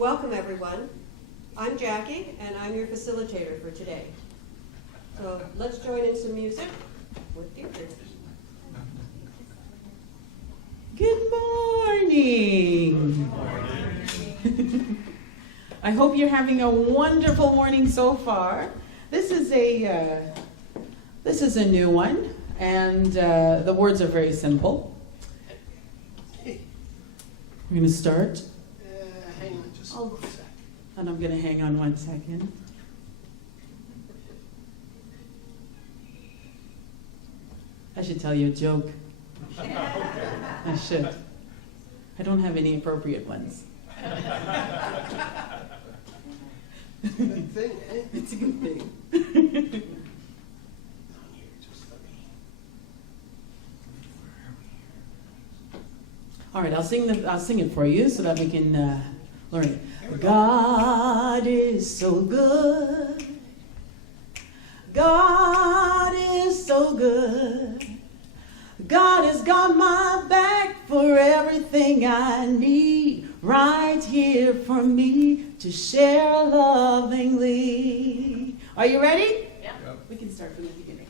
Welcome, everyone. I'm Jackie, and I'm your facilitator for today. So let's join in some music with Deirdre. Good morning. I hope you're having a wonderful morning so far. This is a new one, and the words are very simple. We're going to start. Hang on just a sec. And I'm going to hang on 1 second. I should tell you a joke. I should. I don't have any appropriate ones. Good thing, eh? It's a good thing. All right, I'll sing it for you so that we can learn it. God is so good. God is so good. God has got my back for everything I need, right here for me to share lovingly. Are you ready? Yeah. We can start from the beginning.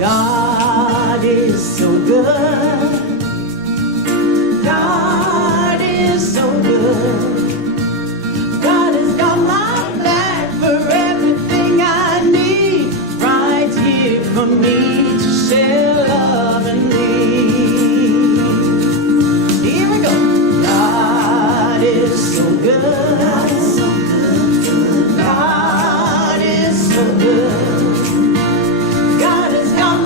God is so good. God is so good. God has got my back for everything I need, right here for me to share lovingly. Here we go. God is so good. God is so good. God is so good.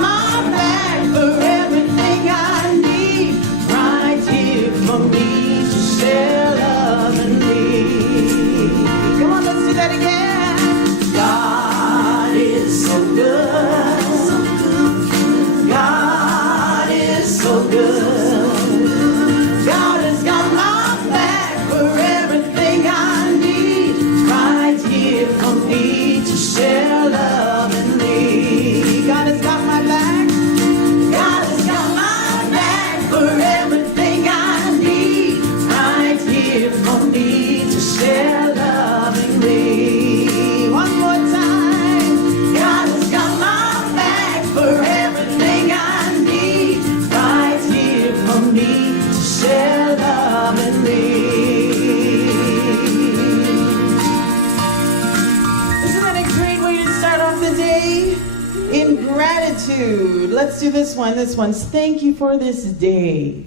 Gratitude. Let's do this one. This one's thank you for this day.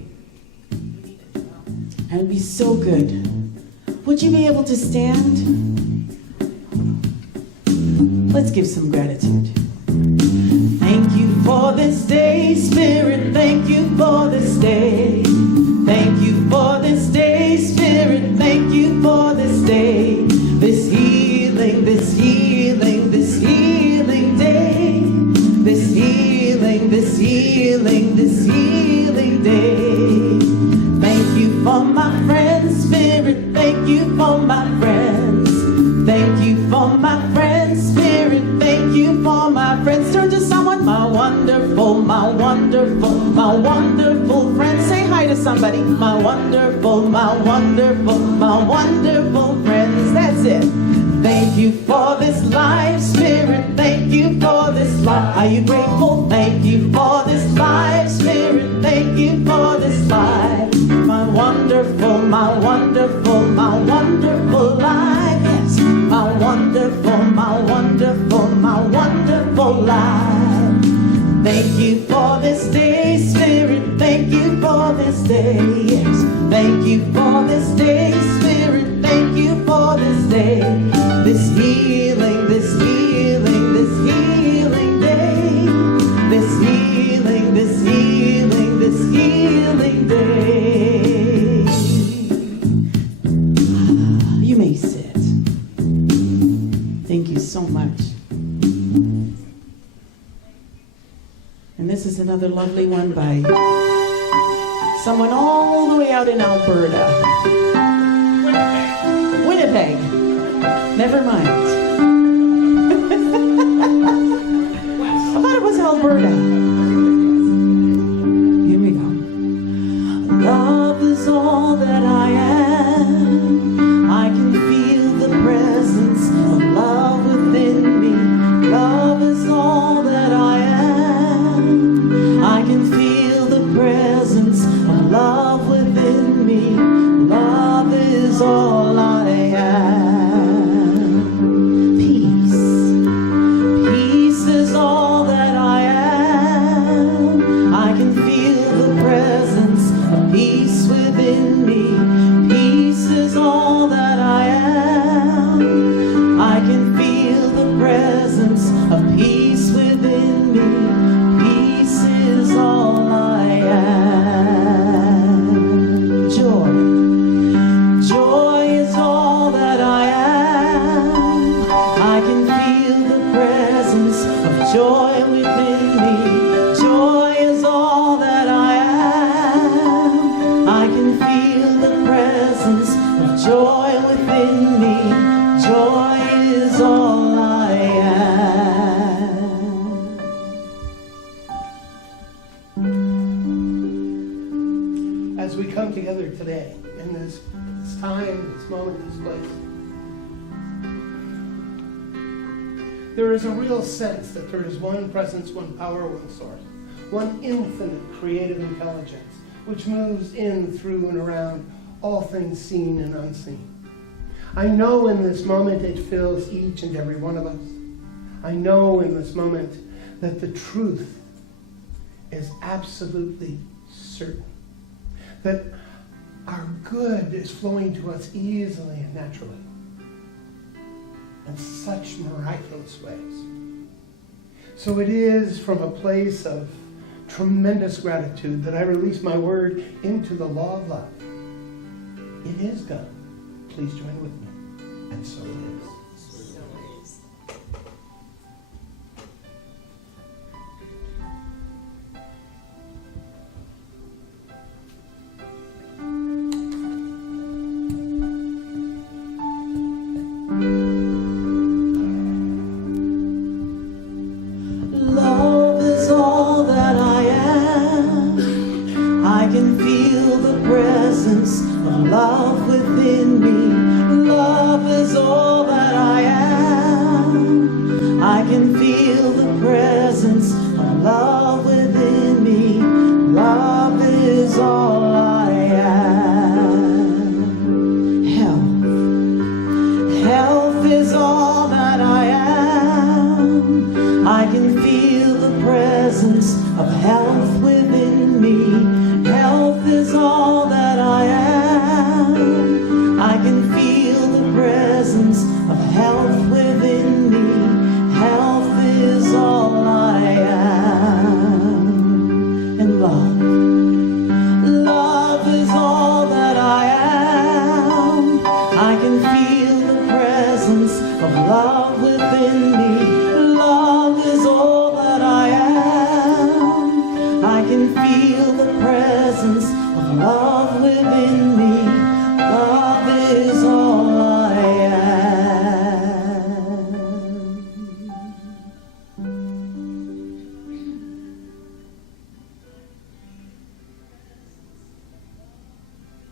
And it'd be so good. Would you be able to stand? Let's give some gratitude. Thank you for this day, Spirit. Thank you for this day. Thank you for this day, Spirit. Thank you for this day. This healing, this healing, this healing day. This healing, this healing, this healing day. Thank you for my friends, Spirit. Thank you for my friends. Thank you for my friends, Spirit. Thank you for my friends. Turn to someone, my wonderful, my wonderful, my wonderful friends. Say hi to somebody. My wonderful, my wonderful, my wonderful friends. That's it. Thank you for this life, Spirit. Thank you for this life. Are you grateful? Thank you for this life, Spirit. Thank you for this life. My wonderful, my wonderful, my wonderful life. Yes, my wonderful, my wonderful, my wonderful life. Thank you for this day, Spirit. Thank you for this day. Yes, thank you for this day, Spirit. Thank thank you for this day, this healing, this healing, this healing day, this healing, this healing, this healing day. You may sit. Thank you so much. And this is another lovely one by someone all the way out in Alberta. Winnipeg. Never mind. I thought it was Alberta. Here we go. Love is all that I am. I can feel the presence of love within me. Love is all that I am. I can feel the presence of love within me. Love is all I am. Peace. Peace is all that I am. I can feel the presence of peace within me. Peace is all that I am. I can feel the presence of peace within me. Peace is all I am. Joy. Joy is all that I am. I can feel the presence of joy within me. Joy is all that I am. I can feel the presence of joy within me. Joy is all I am. As we come together today, in this time, this moment, this place, there is a real sense that there is one presence, one power, one source, one infinite creative intelligence, which moves in, through, and around all things seen and unseen. I know in this moment it fills each and every one of us. I know in this moment that the truth is absolutely certain. That our good is flowing to us easily and naturally in such miraculous ways. So it is from a place of tremendous gratitude that I release my word into the law of love. It is done. Please join with me. And so it is. Love is all that I am. I can feel the presence of love within me. Love is all that I am. I can feel the presence of love within me. Love is all I am. Health. Health is all that I am. I can feel the presence of health within me. Health is all that I am. I can feel the presence of health within me. Health is all I am. And love. Love is all that I am. I can feel the presence of love within me. Love is all that I am. I can feel the presence of love within me. Love is all I am.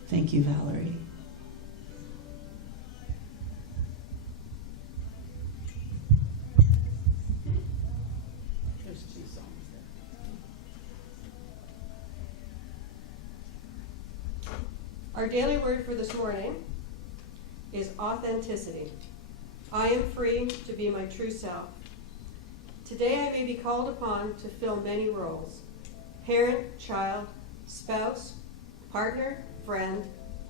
Thank you, Valerie. There's 2 songs there. Our daily word for this morning is authenticity. I am free to be my true self. Today I may be called upon to fill many roles: parent, child, spouse, partner, friend,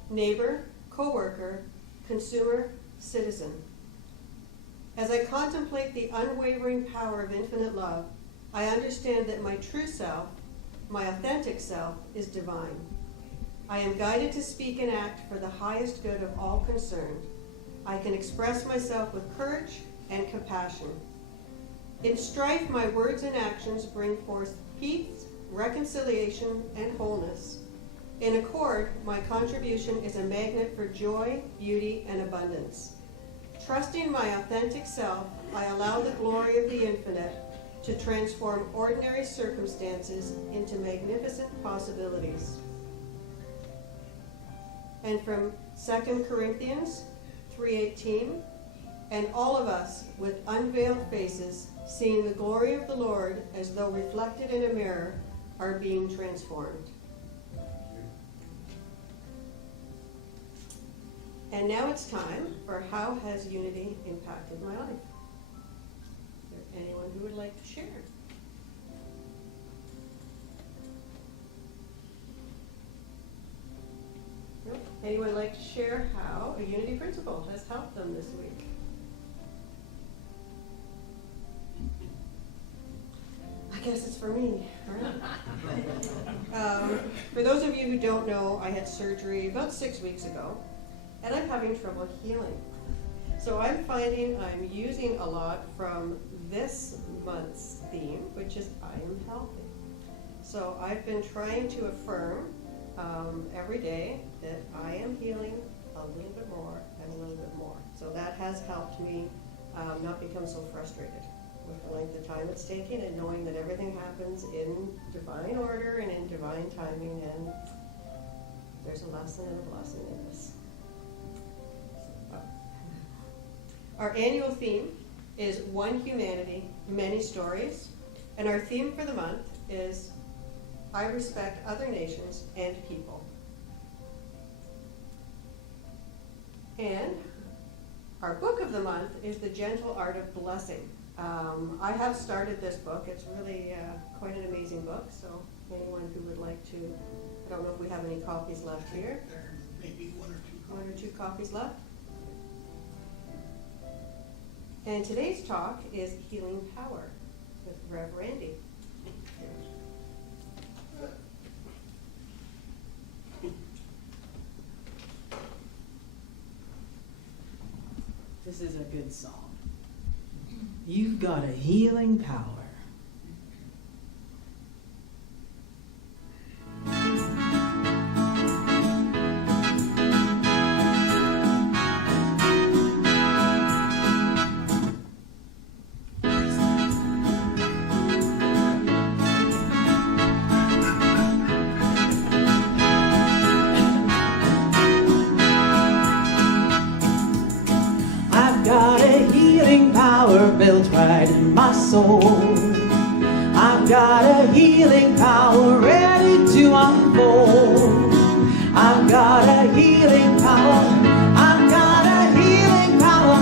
neighbor, co-worker, consumer, citizen. As I contemplate the unwavering power of infinite love, I understand that my true self, my authentic self, is divine. I am guided to speak and act for the highest good of all concerned. I can express myself with courage and compassion. In strife, my words and actions bring forth peace, reconciliation, and wholeness. In accord, my contribution is a magnet for joy, beauty, and abundance. Trusting my authentic self, I allow the glory of the infinite to transform ordinary circumstances into magnificent possibilities. And from 2 Corinthians 3:18, and all of us with unveiled faces, seeing the glory of the Lord as though reflected in a mirror, are being transformed. And now it's time for How Has Unity Impacted My Life? Is there anyone who would like to share? No? Anyone like to share how a unity principle has helped them this week? I guess it's for me, right? For those of you who don't know, I had surgery about 6 weeks ago, and I'm having trouble healing. So I'm finding I'm using a lot from this month's theme, which is I am healthy. So I've been trying to affirm every day that I am healing a little bit more and a little bit more. So that has helped me not become so frustrated with the length of time it's taking, and knowing that everything happens in divine order and in divine timing, and there's a lesson and a blessing in this. Our annual theme is One Humanity, Many Stories, and our theme for the month is I respect other nations and people. And our book of the month is The Gentle Art of Blessing. I have started this book. It's really quite an amazing book, so anyone who would like to, I don't know if we have any copies left here. There may be one or two Copies left. And today's talk is Healing Power with Rev Randy. This is a good song. You've got a healing power. Built right in my soul. I've got a healing power ready to unfold. I've got a healing power. I've got a healing power.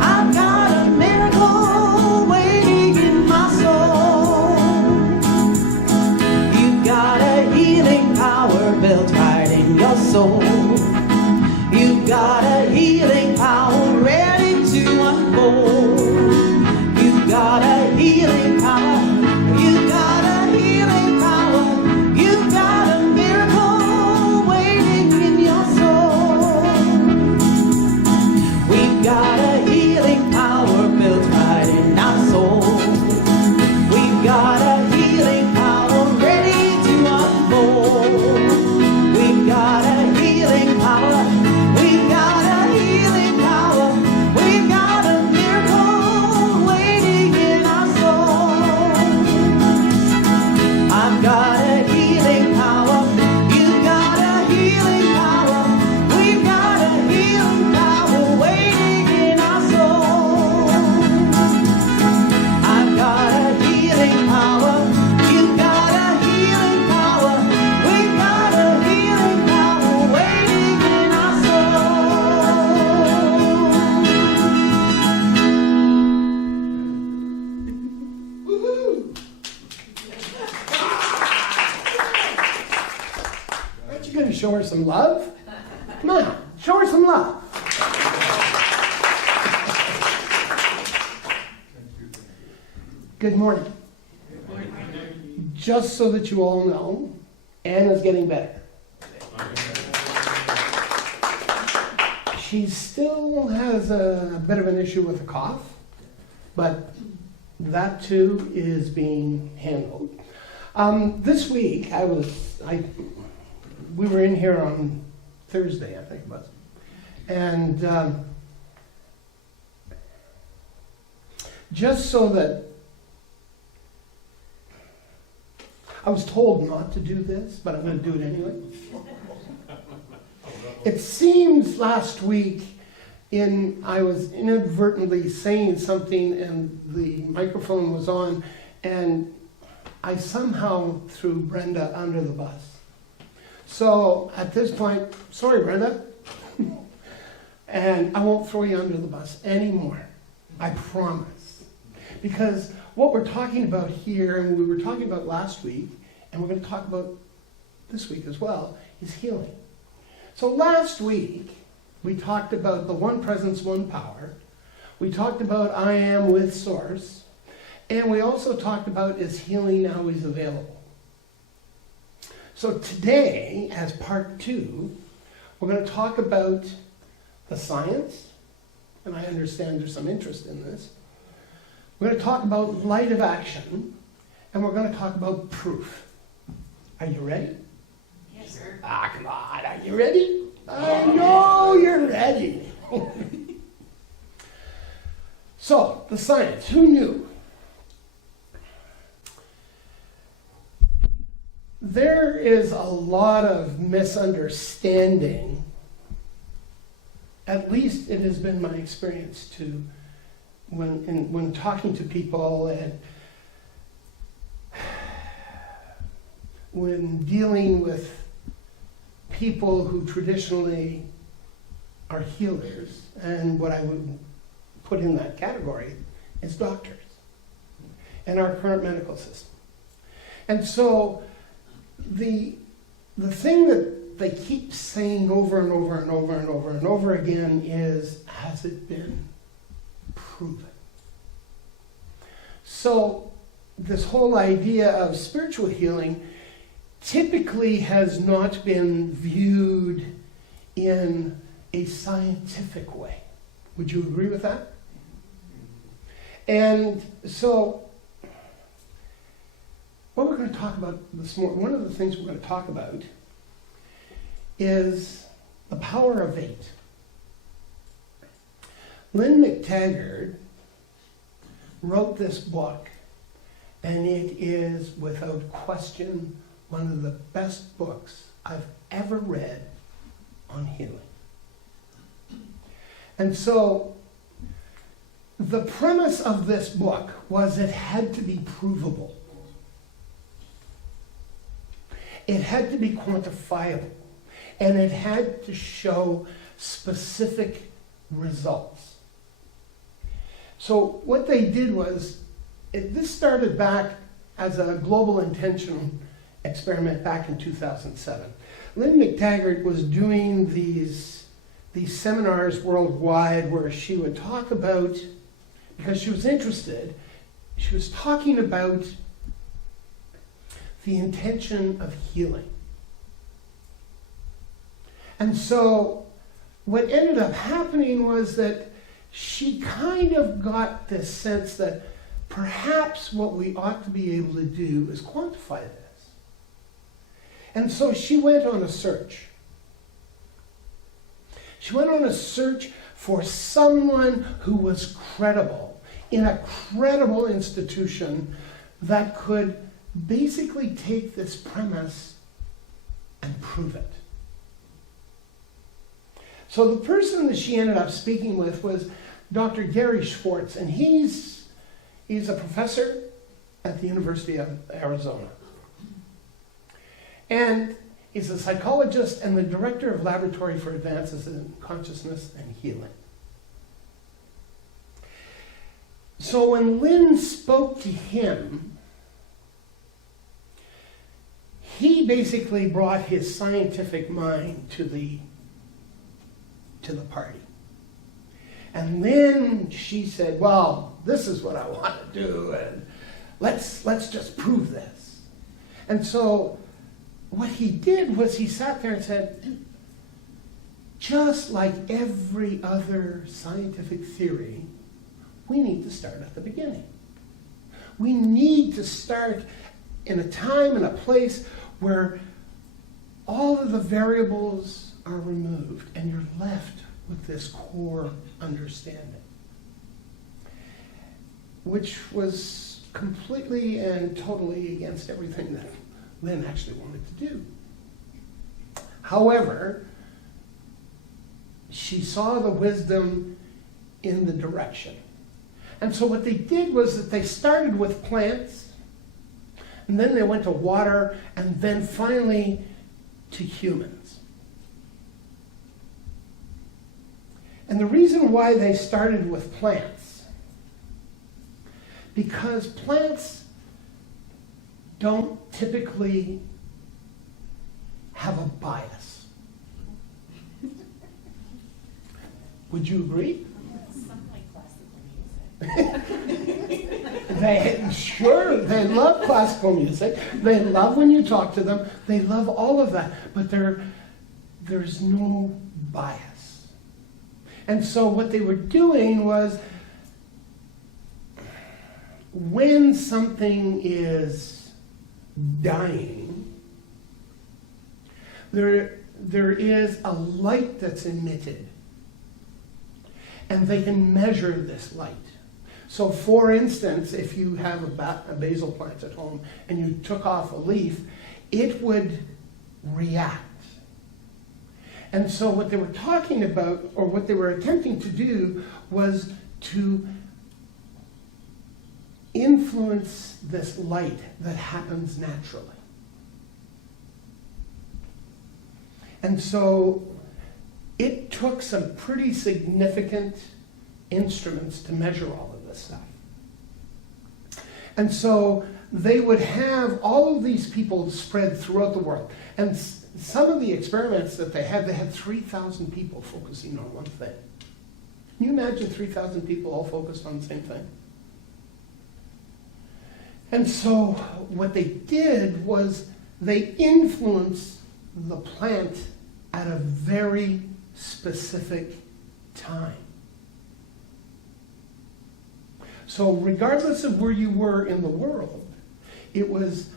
I've got a miracle waiting in my soul. You've got a healing power built right in your soul. You've got a healing power ready to unfold. Got a healing power, you got a healing power, you got a miracle waiting in your soul. We've got a healing power built right in our soul. We've got a healing power ready to unfold. We've got a healing power, we've got a healing power, we've got a miracle waiting in our soul. I've got a healing power, you've got a healing power, we've got a healing power waiting in our soul. I've got a healing power, you've got a healing power, we've got a healing power waiting in our soul. Woohoo! Aren't you going to show her some love? Come on, show her some love. Good morning. Just so that you all know, Anne is getting better. She still has a bit of an issue with a cough, but that too is being handled. This week, we were in here on Thursday, I think it was, and just so that I was told not to do this, but I'm going to do it anyway. It seems last week I was inadvertently saying something and the microphone was on, and I somehow threw Brenda under the bus. So at this point, sorry Brenda, and I won't throw you under the bus anymore. I promise. Because what we're talking about here, and we were talking about last week, and we're going to talk about this week as well, is healing. So last week, we talked about the one presence, one power. We talked about I am with Source. And we also talked about is healing always available. So today, as part 2, we're going to talk about the science, and I understand there's some interest in this. We're going to talk about light of action, and we're going to talk about proof. Are you ready? Yes, sir. Ah, come on. Are you ready? I know you're ready. So, the science. Who knew? There is a lot of misunderstanding. At least it has been my experience too, when talking to people and when dealing with people who traditionally are healers, and what I would put in that category is doctors and our current medical system. And so the thing that they keep saying over and over and over and over and over again is, has it been proven? So this whole idea of spiritual healing typically has not been viewed in a scientific way. Would you agree with that? And so what we're going to talk about this morning, one of the things we're going to talk about is the power of 8. Lynn McTaggart wrote this book, and it is without question one of the best books I've ever read on healing. And so the premise of this book was it had to be provable. It had to be quantifiable. And it had to show specific results. So what they did was, this started back as a global intention experiment back in 2007. Lynn McTaggart was doing these seminars worldwide where she would talk about, because she was interested, she was talking about the intention of healing. And so what ended up happening was that she kind of got this sense that perhaps what we ought to be able to do is quantify this. And so she went on a search. She went on a search for someone who was credible, in a credible institution that could basically take this premise and prove it. So the person that she ended up speaking with was Dr. Gary Schwartz, and he's a professor at the University of Arizona. And he's a psychologist and the director of Laboratory for Advances in Consciousness and Healing. So when Lynn spoke to him, he basically brought his scientific mind to the party. And then she said, well, this is what I want to do, and let's just prove this. And so what he did was he sat there and said, just like every other scientific theory, we need to start at the beginning. We need to start in a time and a place where all of the variables are removed and you're left with this core understanding, which was completely and totally against everything that Lynn actually wanted to do. However, she saw the wisdom in the direction. And so what they did was that they started with plants, and then they went to water, and then finally to humans. And the reason why they started with plants, because plants don't typically have a bias. Would you agree? Some like classical music. They love classical music. They love when you talk to them. They love all of that. But there's no bias. And so what they were doing was, when something is dying, there is a light that's emitted. And they can measure this light. So for instance, if you have a basil plant at home and you took off a leaf, it would react. And so what they were talking about, or what they were attempting to do, was to influence this light that happens naturally. And so it took some pretty significant instruments to measure all of this stuff. And so they would have all of these people spread throughout the world. And some of the experiments that they had 3,000 people focusing on one thing. Can you imagine 3,000 people all focused on the same thing? And so what they did was they influenced the plant at a very specific time. So regardless of where you were in the world, it was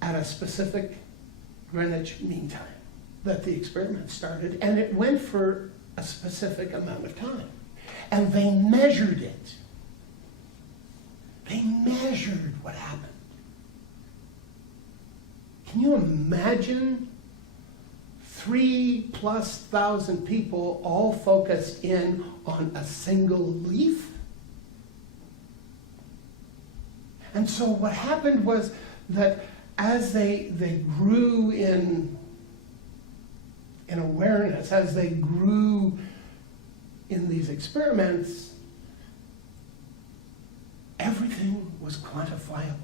at a specific Greenwich Mean Time that the experiment started, and it went for a specific amount of time. And they measured it. They measured what happened. Can you imagine 3,000+ people all focused in on a single leaf? And so what happened was that as they grew in awareness, as they grew in these experiments, everything was quantifiable.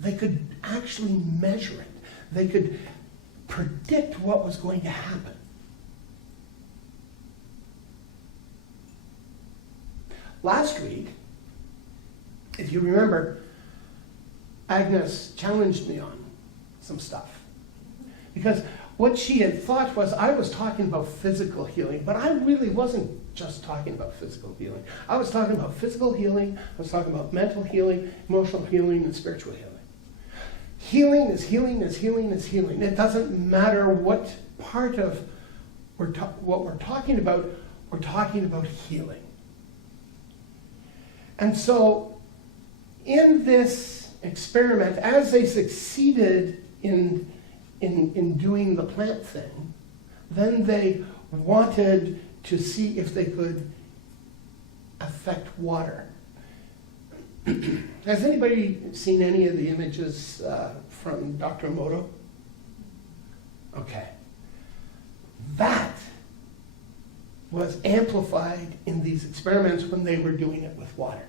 They could actually measure it. They could predict what was going to happen. Last week, if you remember, Agnes challenged me on some stuff. Because what she had thought was I was talking about physical healing, but I really wasn't just talking about physical healing. I was talking about physical healing, I was talking about mental healing, emotional healing, and spiritual healing. Healing is healing is healing is healing. It doesn't matter what part of what we're talking about healing. And so in this experiment, as they succeeded in doing the plant thing, then they wanted to see if they could affect water. Has anybody seen any of the images from Dr. Emoto? Okay. That was amplified in these experiments when they were doing it with water.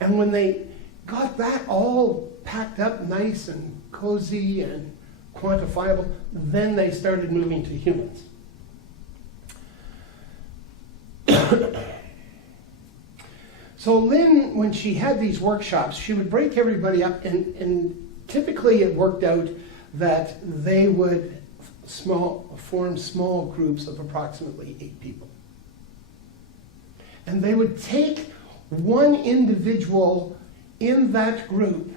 And when they got that all packed up nice and cozy and quantifiable, then they started moving to humans. So Lynn, when she had these workshops, she would break everybody up, and typically it worked out that they would form small groups of approximately 8 people. And they would take one individual in that group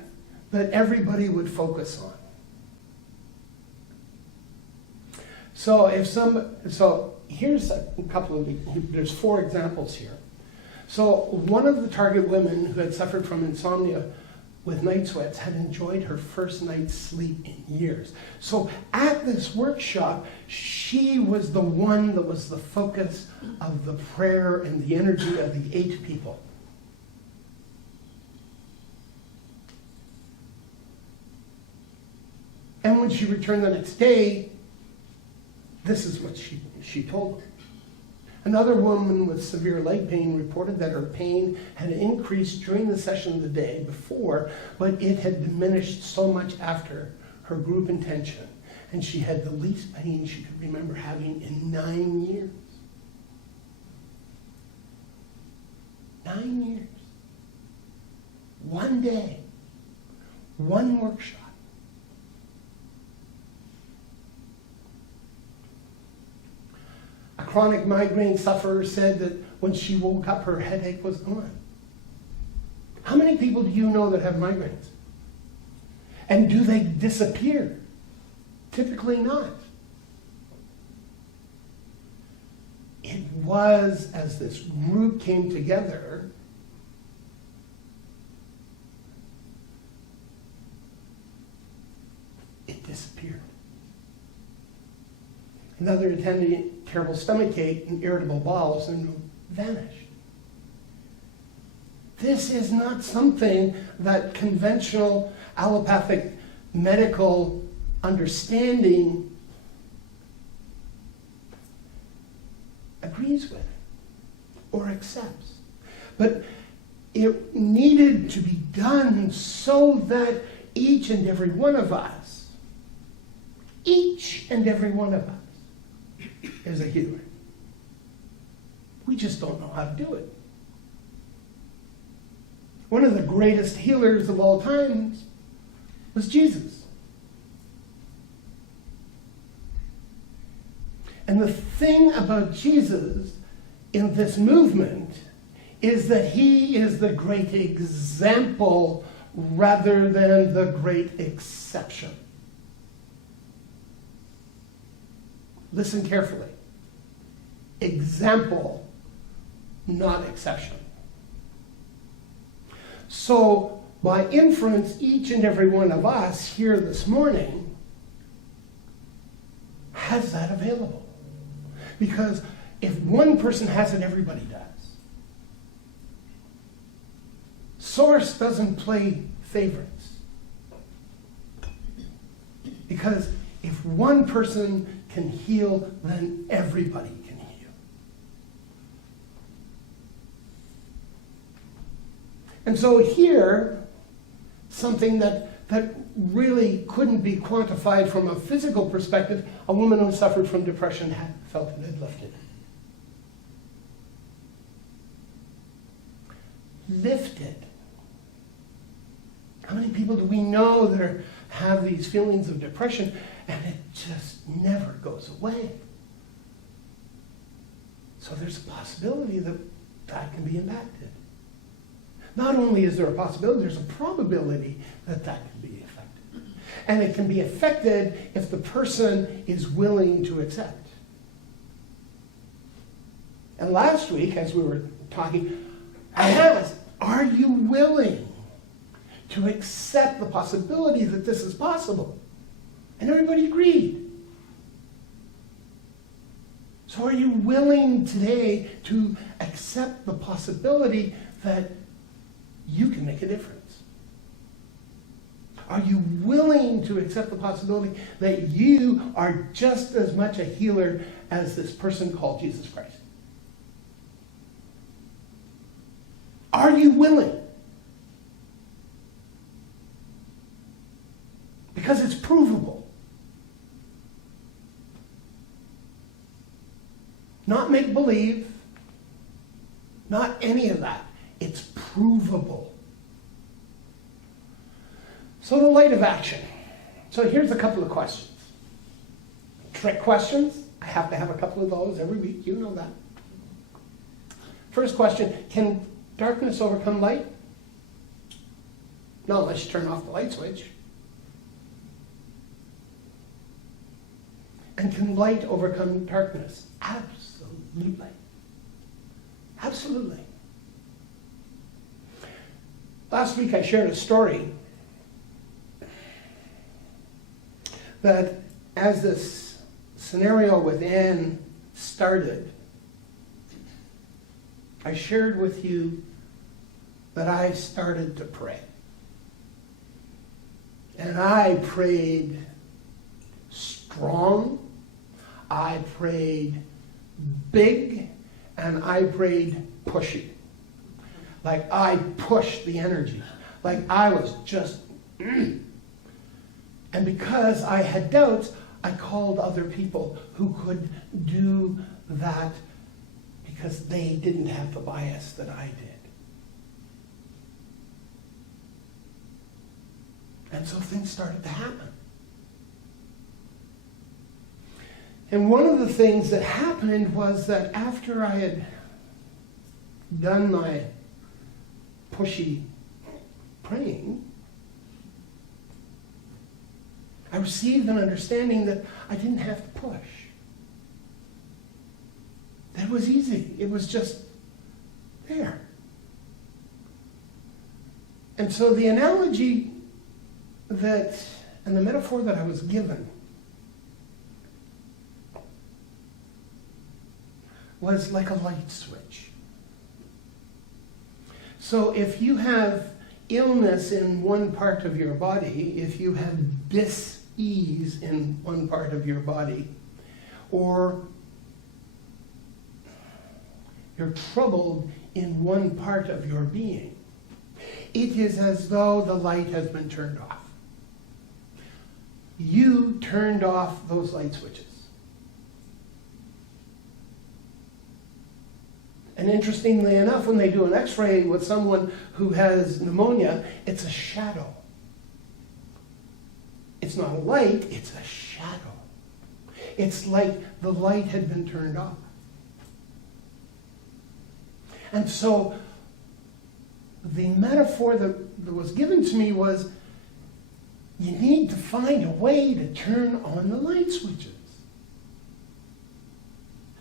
that everybody would focus on. So here's a couple of, there's 4 examples here. So one of the target women who had suffered from insomnia with night sweats had enjoyed her first night's sleep in years. So at this workshop, she was the one that was the focus of the prayer and the energy of the 8 people. And when she returned the next day, this is what she told them. Another woman with severe leg pain reported that her pain had increased during the session the day before, but it had diminished so much after her group intention, and she had the least pain she could remember having in 9 years. 9 years. One day. One workshop. A chronic migraine sufferer said that when she woke up, her headache was gone. How many people do you know that have migraines? And do they disappear? Typically not. It was as this group came together it disappeared. Another attending terrible stomachache and irritable bowel syndrome vanished. This is not something that conventional allopathic medical understanding agrees with or accepts. But it needed to be done so that each and every one of us is a healer. We just don't know how to do it. One of the greatest healers of all times was Jesus. And the thing about Jesus in this movement is that he is the great example rather than the great exception. Listen carefully. Example, not exception. So, by inference, each and every one of us here this morning has that available. Because if one person has it, everybody does. Source doesn't play favorites. Because if one person can heal, then everybody can heal. And so here, something that really couldn't be quantified from a physical perspective, a woman who suffered from depression felt it had lifted. Lifted. How many people do we know that have these feelings of depression and it just never goes away? So there's a possibility that that can be impacted. Not only is there a possibility, there's a probability that that can be affected. And it can be affected if the person is willing to accept. And last week, as we were talking, I asked, are you willing to accept the possibility that this is possible? And everybody agreed. So are you willing today to accept the possibility that you can make a difference? Are you willing to accept the possibility that you are just as much a healer as this person called Jesus Christ? Are you willing? Because it's provable. Not make-believe, not any of that. It's provable. So the light of action. So here's a couple of questions. Trick questions. I have to have a couple of those every week. You know that. First question, can darkness overcome light? No, unless you turn off the light switch. And can light overcome darkness? Absolutely. Absolutely. Last week I shared a story that as this scenario with Anne started, I shared with you that I started to pray. And I prayed strong, I prayed big, and I prayed pushy. Like I pushed the energy. Like I was just, And because I had doubts, I called other people who could do that because they didn't have the bias that I did. And so things started to happen. And one of the things that happened was that after I had done my pushy praying, I received an understanding that I didn't have to push. That was easy. It was just there. And so the analogy that, and the metaphor that I was given was like a light switch. So if you have illness in one part of your body, if you have dis-ease in one part of your body, or you're troubled in one part of your being, it is as though the light has been turned off. You turned off those light switches. And interestingly enough, when they do an x-ray with someone who has pneumonia, it's a shadow. It's not a light, it's a shadow. It's like the light had been turned off. And so the metaphor that was given to me was, you need to find a way to turn on the light switches.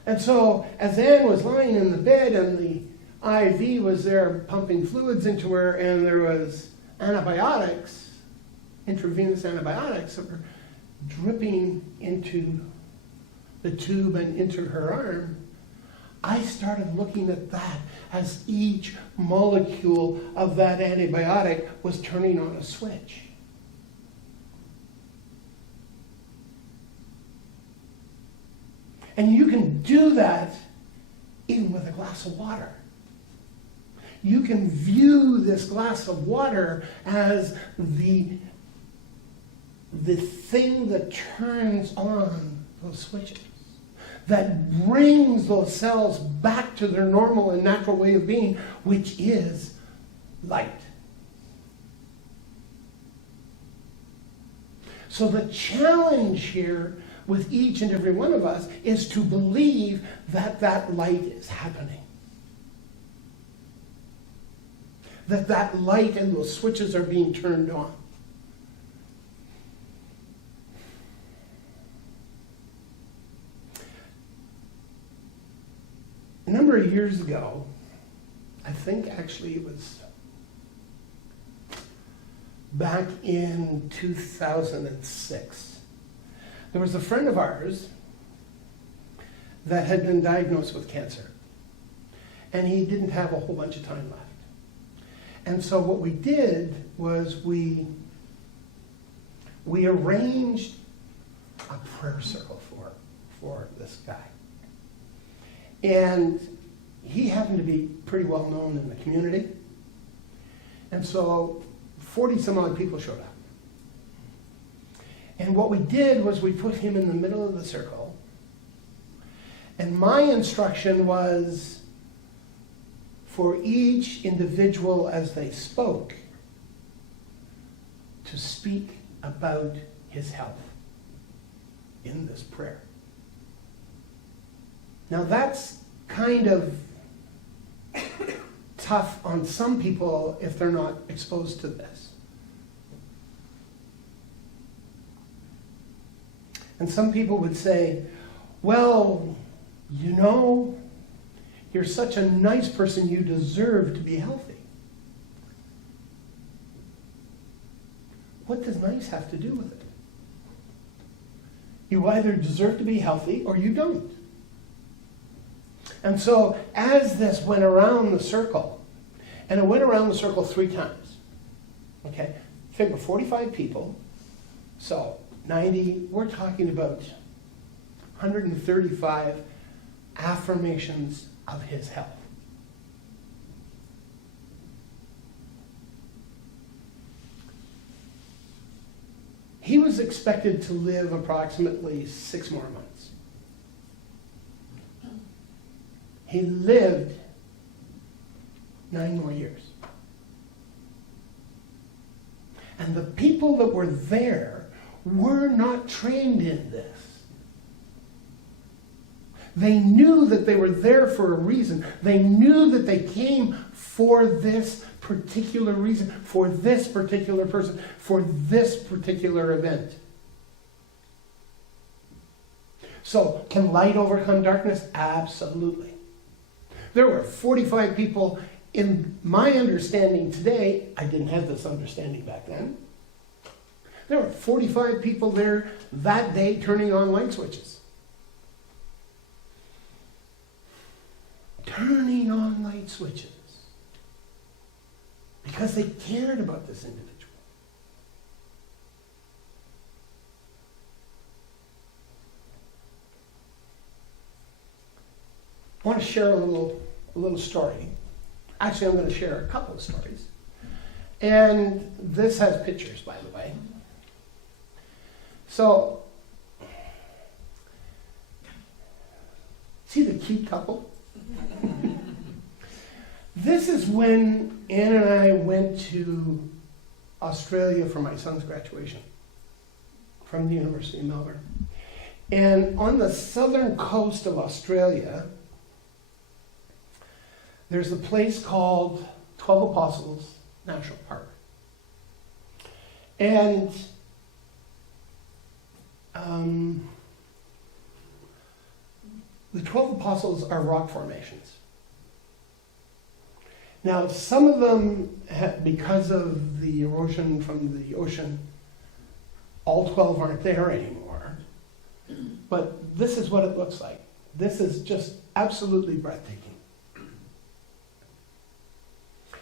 And so as Anne was lying in the bed and the IV was there pumping fluids into her, and there was antibiotics, intravenous antibiotics that were dripping into the tube and into her arm, I started looking at that as each molecule of that antibiotic was turning on a switch. And you can do that even with a glass of water. You can view this glass of water as the thing that turns on those switches, that brings those cells back to their normal and natural way of being, which is light. So the challenge here with each and every one of us is to believe that that light is happening. That that light and those switches are being turned on. A number of years ago, I think actually it was back in 2006, there was a friend of ours that had been diagnosed with cancer. And he didn't have a whole bunch of time left. And so what we did was we arranged a prayer circle for this guy. And he happened to be pretty well known in the community. And so 40 some odd people showed up. And what we did was we put him in the middle of the circle. And my instruction was, for each individual as they spoke to speak about his health in this prayer. Now that's kind of tough on some people if they're not exposed to this. And some people would say, well, you know, you're such a nice person, you deserve to be healthy. What does nice have to do with it? You either deserve to be healthy or you don't. And so as this went around the circle, and it went around the circle 3 times, okay, figure 45 people, so 90, we're talking about 135 affirmations of his health. He was expected to live approximately 6 more months. He lived 9 more years. And the people that were there were not trained in this. They knew that they were there for a reason. They knew that they came for this particular reason, for this particular person, for this particular event. So, can light overcome darkness? Absolutely. There were 45 people in my understanding today. I didn't have this understanding back then. There were 45 people there that day turning on light switches. Turning on light switches. Because they cared about this individual. I want to share a little story. Actually, I'm going to share a couple of stories. And this has pictures, by the way. So, see the cute couple? This is when Ann and I went to Australia for my son's graduation from the University of Melbourne. And on the southern coast of Australia, there's a place called 12 Apostles National Park. And the 12 Apostles are rock formations. Now, some of them, because of the erosion from the ocean, all 12 aren't there anymore. But this is what it looks like. This is just absolutely breathtaking.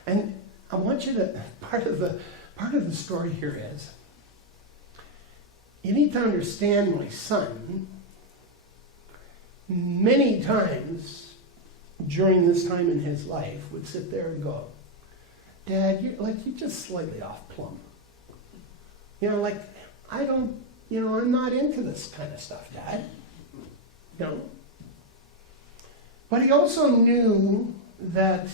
And I want you to, part of the story here is, you need to understand my son, many times during this time in his life, would sit there and go, Dad, you're just slightly off plumb. You know, like, I'm not into this kind of stuff, Dad. You know. But he also knew that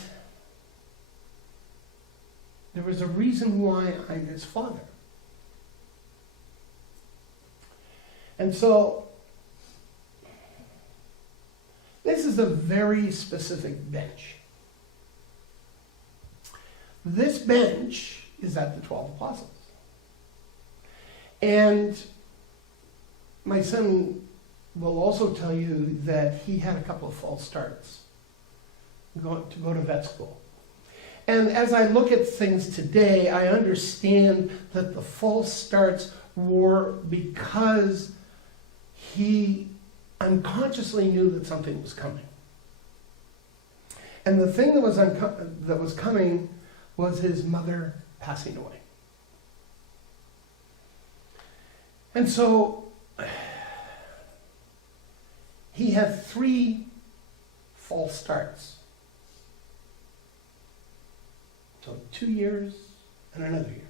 there was a reason why I'm his father. And so, this is a very specific bench. This bench is at the 12 Apostles. And my son will also tell you that he had a couple of false starts to go to vet school. And as I look at things today, I understand that the false starts were because he unconsciously knew that something was coming. And the thing that was coming was his mother passing away. And so he had 3 false starts. So 2 years and another year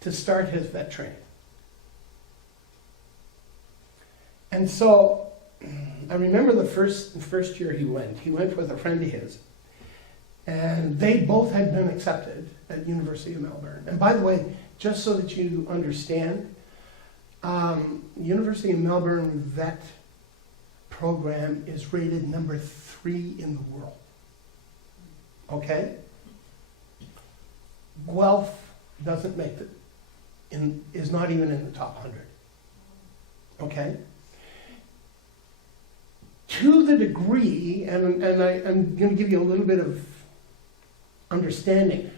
to start his vet training. And so I remember the first year he went with a friend of his. And they both had been accepted at University of Melbourne. And by the way, just so that you understand, University of Melbourne vet program is rated number 3 in the world. Okay? Guelph doesn't make is not even in the top 100. Okay? To the degree, and I'm going to give you a little bit of understanding,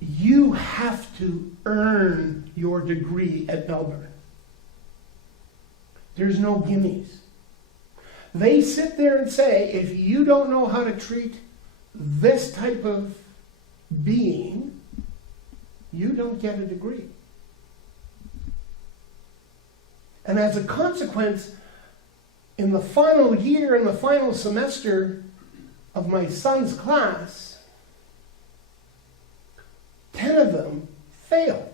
you have to earn your degree at Melbourne. There's no gimmies. They sit there and say, if you don't know how to treat this type of being, you don't get a degree. And as a consequence, in the final year, in the final semester of my son's class, 10 of them failed.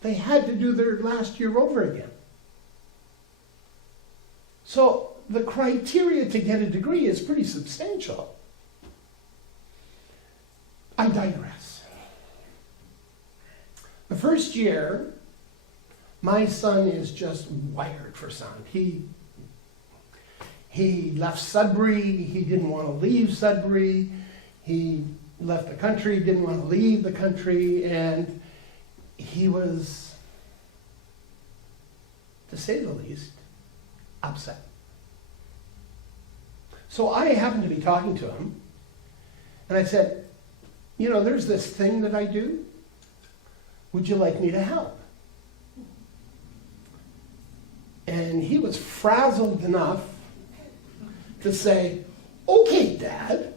They had to do their last year over again. So the criteria to get a degree is pretty substantial. I digress. The first year, my son is just wired for sound. He left Sudbury. He didn't want to leave Sudbury. He left the country, didn't want to leave the country, and he was, to say the least, upset. So I happened to be talking to him, and I said, you know, there's this thing that I do. Would you like me to help? And he was frazzled enough to say, okay, Dad.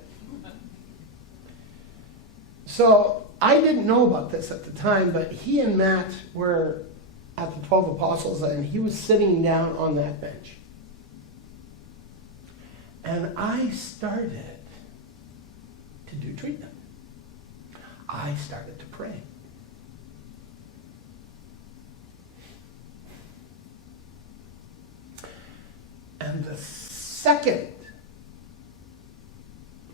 So I didn't know about this at the time, but he and Matt were at the 12 Apostles, and he was sitting down on that bench. And I started to do treatment. I started to pray. And the second,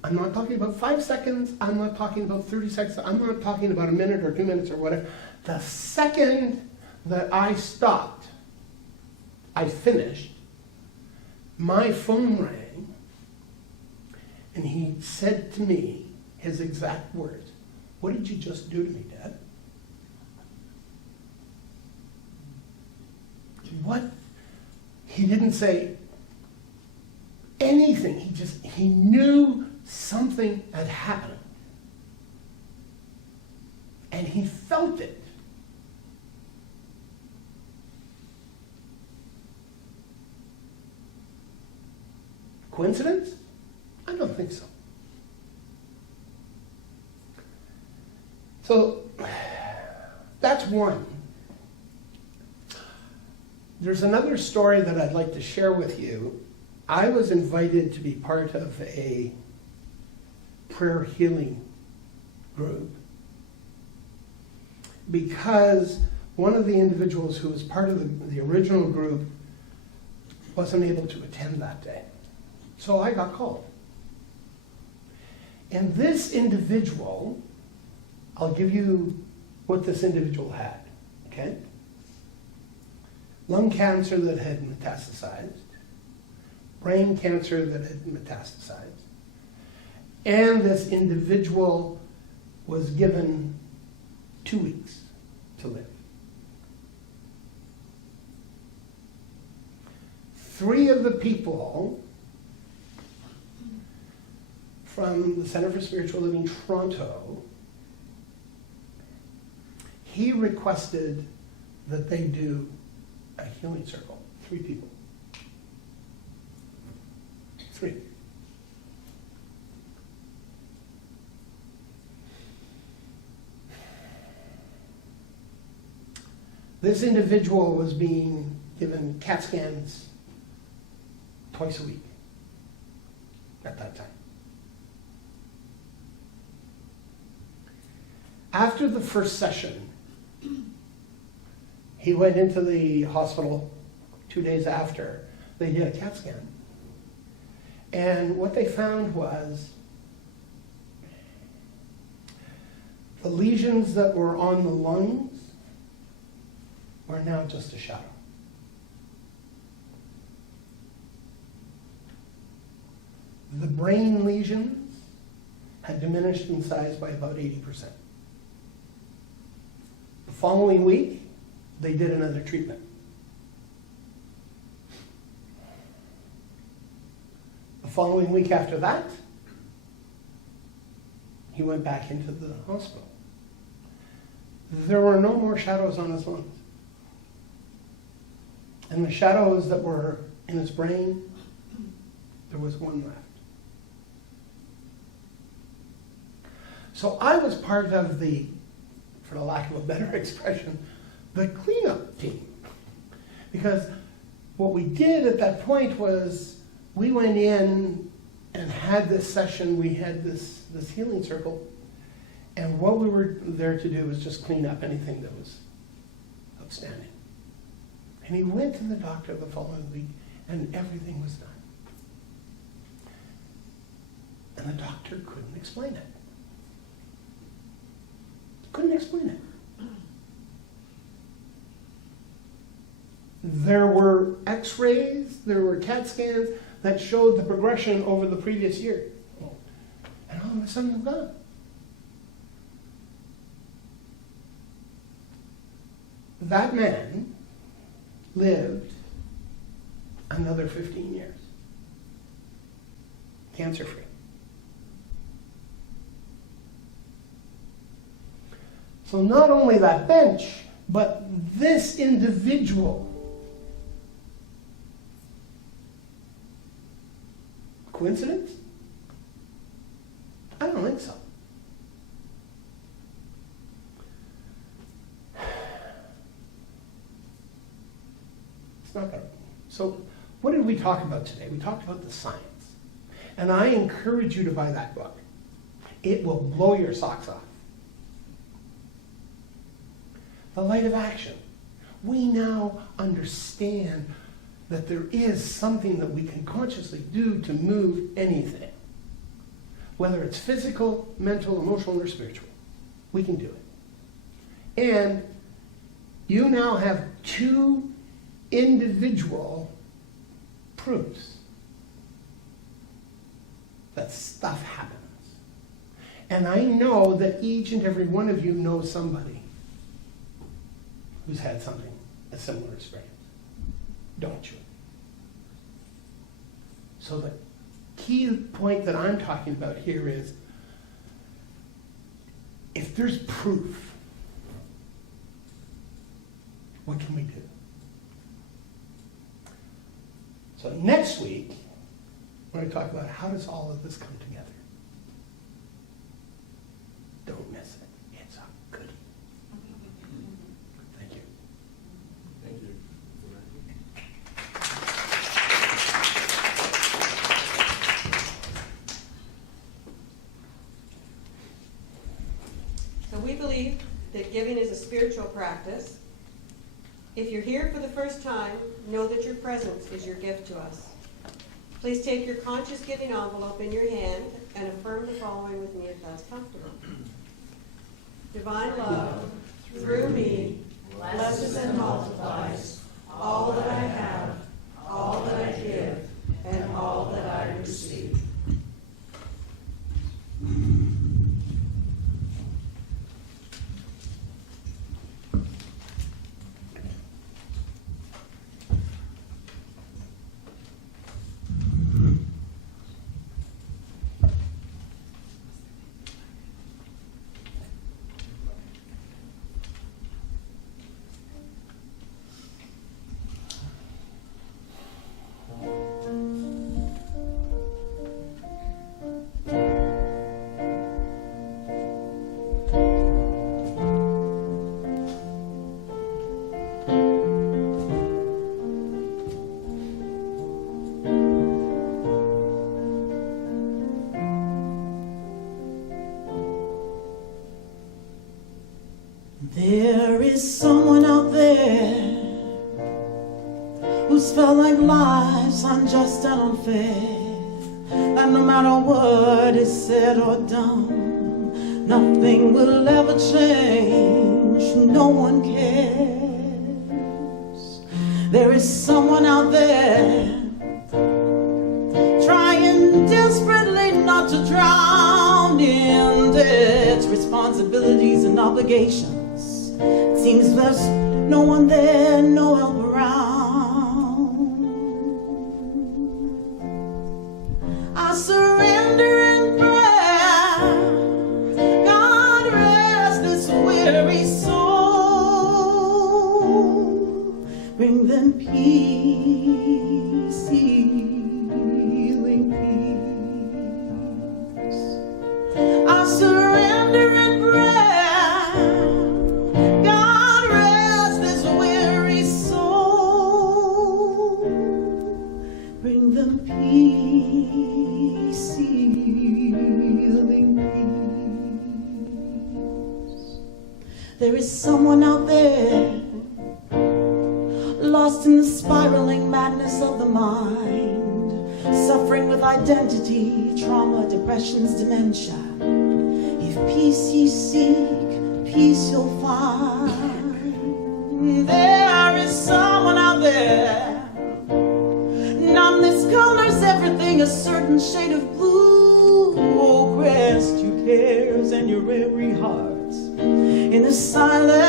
I'm not talking about 5 seconds, I'm not talking about 30 seconds, I'm not talking about a minute or 2 minutes or whatever. The second that I stopped, I finished, my phone rang, and he said to me his exact words, "What did you just do to me, Dad?" What? He didn't say anything. He knew something had happened. And he felt it. Coincidence? I don't think so. So, that's one. There's another story that I'd like to share with you. I was invited to be part of a prayer healing group because one of the individuals who was part of the original group wasn't able to attend that day. So I got called. And this individual, I'll give you what this individual had, okay? Lung cancer that had metastasized, brain cancer that had metastasized, and this individual was given 2 weeks to live. 3 of the people from the Center for Spiritual Living Toronto, he requested that they do a healing circle. 3 people. 3. This individual was being given CAT scans twice a week at that time. After the first session, he went into the hospital 2 days after. They did a CAT scan. And what they found was The lesions that were on the lungs are now just a shadow. The brain lesions had diminished in size by about 80%. The following week, they did another treatment. The following week after that, he went back into the hospital. There were no more shadows on his lungs. And the shadows that were in his brain, there was one left. So I was part of the, for the lack of a better expression, the cleanup team. Because what we did at that point was we went in and had this session, we had this healing circle, and what we were there to do was just clean up anything that was outstanding. And he went to the doctor the following week, and everything was done. And the doctor couldn't explain it. Couldn't explain it. There were x-rays, there were CAT scans that showed the progression over the previous year. And all of a sudden it's gone. That man lived another 15 years. Cancer-free. So not only that bench, but this individual. Coincidence? I don't think so. It's not that. So what did we talk about today? We talked about the science. And I encourage you to buy that book. It will blow your socks off. The light of action. We now understand that there is something that we can consciously do to move anything. Whether it's physical, mental, emotional, or spiritual. We can do it. And you now have two individual proofs that stuff happens. And I know that each and every one of you knows somebody who's had something, a similar experience. Don't you? So the key point that I'm talking about here is, if there's proof, what can we do? So next week, we're going to talk about how does all of this come together. Don't miss it. It's a goodie. Thank you. Thank you. So we believe that giving is a spiritual practice. If you're here for the first time, know that your presence is your gift to us. Please take your conscious giving envelope in your hand and affirm the following with me if that's comfortable. Divine love, through me, blesses and multiplies all that I have, all that I give, and all that I receive. There is someone out there who's felt like life's unjust and unfair, that no matter what is said or done, Nothing will ever change, no one cares. There is someone out there trying desperately not to drown in debts, responsibilities and obligations. It seems there's no one there, no help around. I surrender in prayer. God, rest this weary soul. Bring them peace, healing peace. I surrender in prayer. God, rest this weary soul. Bring them peace, healing peace. There is someone out there lost in the spiraling madness of the mind, suffering with identity, trauma, depressions, dementia. If peace ye seek, peace you'll find. There is someone out there. Numbness colors everything a certain shade of blue. Oh, rest your cares and your weary hearts. In the silence,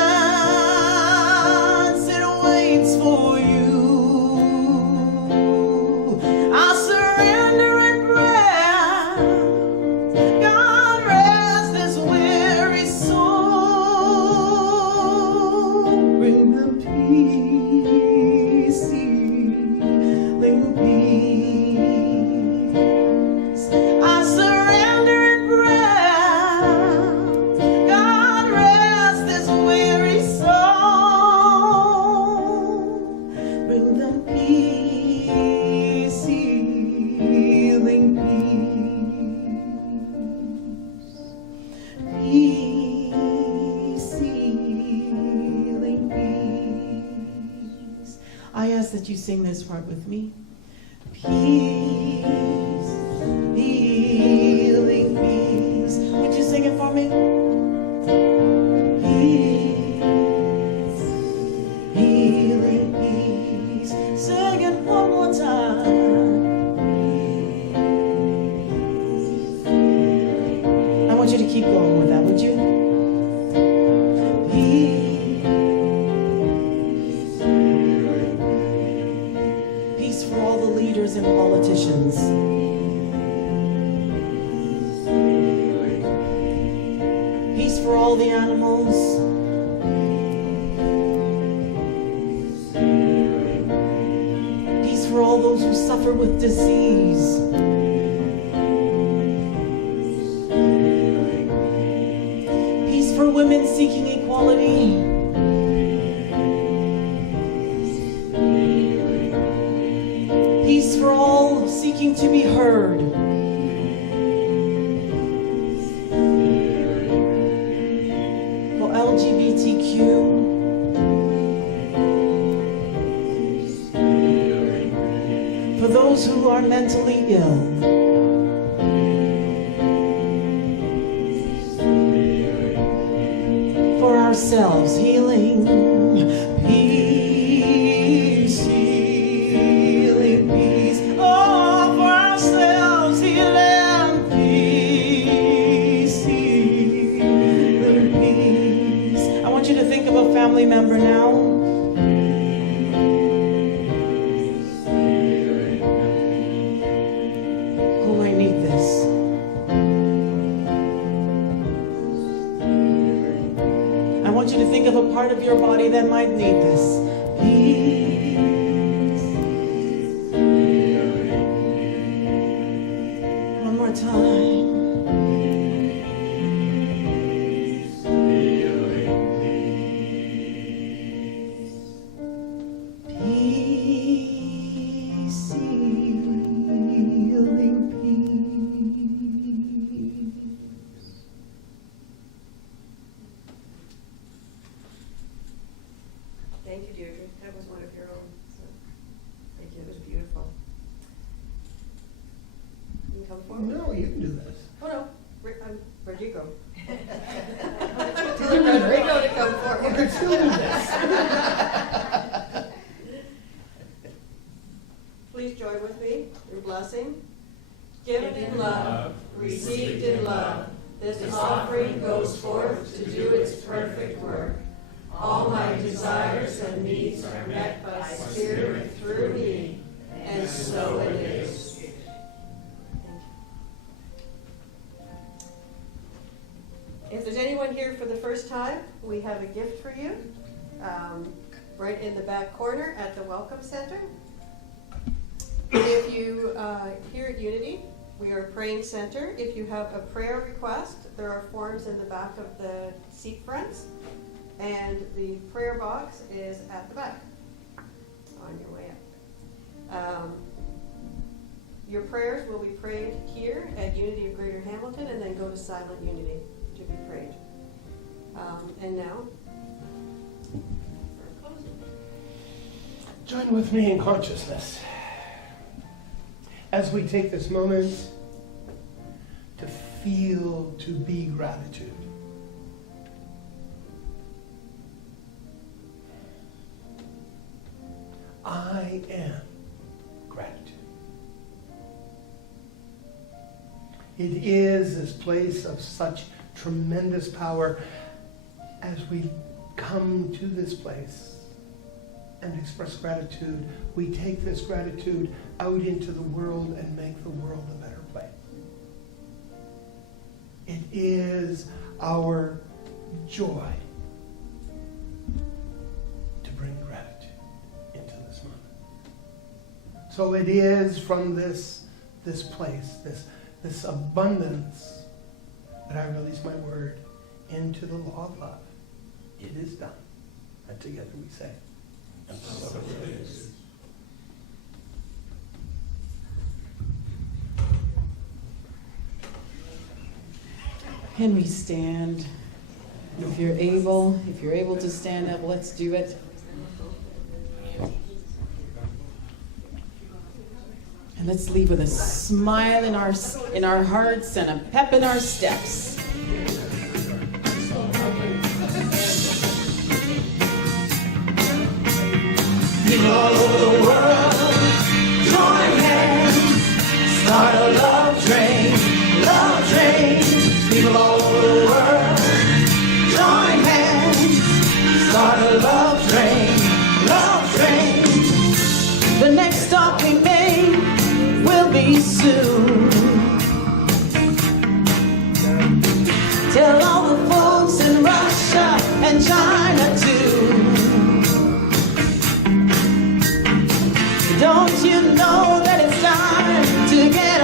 it waits for you. I surrender in prayer. God, rest this weary soul. Bring them peace, healing peace. I surrender in prayer. God, rest this weary soul. Bring them peace, healing peace. Peace, healing peace. I ask that you sing this part with me. Peace, healing peace. Would you sing it for me? Peace, healing peace. Sing it one more time. I want you to keep going with that, would you? Peace for all the leaders and politicians. Peace for all the animals. Peace for all those who suffer with disease. Peace for women seeking equality. Peace for all seeking to be heard. For LGBTQ. For those who are mentally ill. For ourselves, healing. Peace, healing peace. Oh, for ourselves, healing peace, healing peace. I want you to think of a family member now. Who might need this? I want you to think of a part of your body that might need this. Peace. One more time. Peace, healing peace. Thank you, Deirdre. That was one of your own. So, thank you. It was beautiful. You can come forward. No, you can do this. Oh no. Where'd you go? could still do this. Please join with me in blessing. Given in love, received in love, this offering goes forth to do its perfect work. All my desires and needs are met by Spirit through me, and so it is. If there's anyone here for the first time, we have a gift for you, right in the back corner at the Welcome Center. If you, here at Unity, we are a praying center. If you have a prayer request, there are forms in the back of the seat fronts, and the prayer box is at the back on your way up. Your prayers will be prayed here at Unity of Greater Hamilton and then go to Silent Unity to be prayed. And now, for closing. Join with me in consciousness as we take this moment to feel, to be gratitude. I am gratitude. It is this place of such tremendous power as we come to this place and express gratitude. We take this gratitude out into the world and make the world a better place. It is our joy to bring gratitude into this moment. So it is from this place, this abundance, that I release my word into the law of love. It is done. And together we say, and so it is. Can we stand? If you're able to stand up, let's do it. And let's leave with a smile in our hearts and a pep in our steps. People all over the world, join hands, start a love train, love train. People all over the world, join hands, start a love train, love train. The next stop we make will be soon. Tell all the folks in Russia and China too. Don't you know that it's time to get